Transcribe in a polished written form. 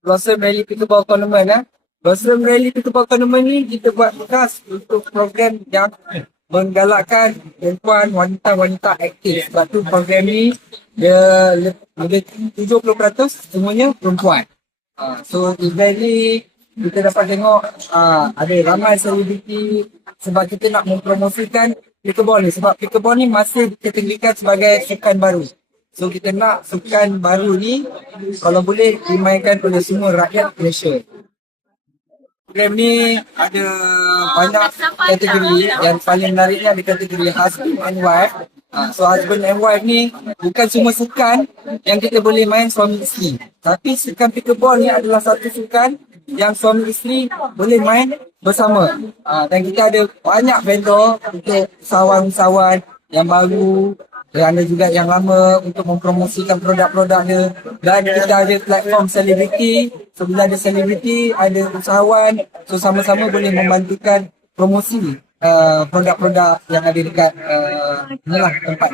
Blossom Rally Pickleball Tournament Blossom Rally Pickleball Tournament ni kita buat khas untuk program yang menggalakkan perempuan wanita-wanita aktif. Sebab tu program ni dia lebih 70% semuanya perempuan. So event ni kita dapat tengok ada ramai selebriti sebab kita nak mempromosikan pickleball ni. Sebab pickleball ni masih dikategorikan sebagai sukan baru. So kita nak sukan baru ni kalau boleh dimainkan oleh semua rakyat Malaysia. Program ni ada banyak kategori. Yang paling menariknya ada kategori husband and wife. So husband and wife ni bukan semua sukan yang kita boleh main suami isteri. Tapi sukan pickleball ni adalah satu sukan yang suami isteri boleh main bersama. Dan kita ada banyak vendor untuk usahawan-usahawan yang baru dan ada juga yang lama untuk mempromosikan produk-produk dia. Dan kita ada platform selebriti. So bila ada selebriti, ada usahawan, so sama-sama boleh membantukan promosi produk-produk yang ada dekat inilah tempat.